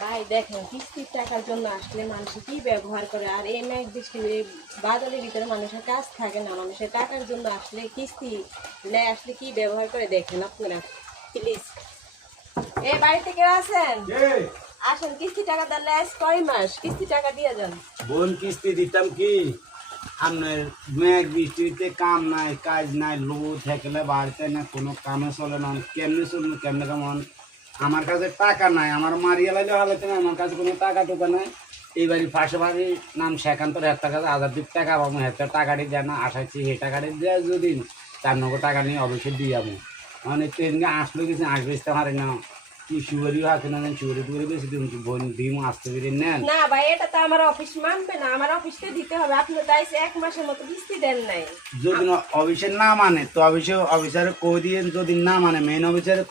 ভাই দেখেন কিস্তির টাকার জন্য আসলে মানুষ কি ব্যবহার করে, আর এই মেঘ বৃষ্টি এই বাদলের ভিতরে মানুষের কাজ থাকে না, মানুষের টাকার জন্য আসলে কিস্তি নেয় আসলে কি ব্যবহার করে দেখেন আপনারা প্লিজ। এ বাড়িতে কেউ আছেন? আসেন, কিস্তি টাকা দিলে আজ কয় মাস কিস্তি টাকা দিয়ে যান। বোন কিস্তি দিতাম কি আপনার মেঘ বৃষ্টিতে কাম নাই কাজ নাই, লোক থাকলে বাড়িতে না কোনো কামে চলে না, কেমনে চলবো কেমনে কেমন। আমার কাছে টাকা নাই, আমার মারিয়া লাইলে হালাতে না, আমার কাছে কোনো টাকা টোকা নাই। এই বাড়ির পাশাপাশি নাম সেখান্তর হেক্টার কাছে 1000 টাকা পাবো, হেক্টার টাকাটি দেয় না, আসাচ্ছি সেই টাকাটি দেয় যদি 4 টাকা নিয়ে অবশ্যই দিয়ে যাবো। মানে ট্রেন আসলে কিছু আসবে পারে না, কি শুয়ারিও হাতে না শুয়ারি টুয়ারি বেশি দিন বোন ডিম আসতে পেরে নেন না ভাই, এটা তো আমার অফিস মানবে না, আমার অফিসকে দিতে হবে। আপনি তাই 1 মাসের মতো কিস্তি দেন নাই। যদি অফিসের না মানে তো অফিসারে কই দিয়ে, যদি না মানে মেইন অফিসারে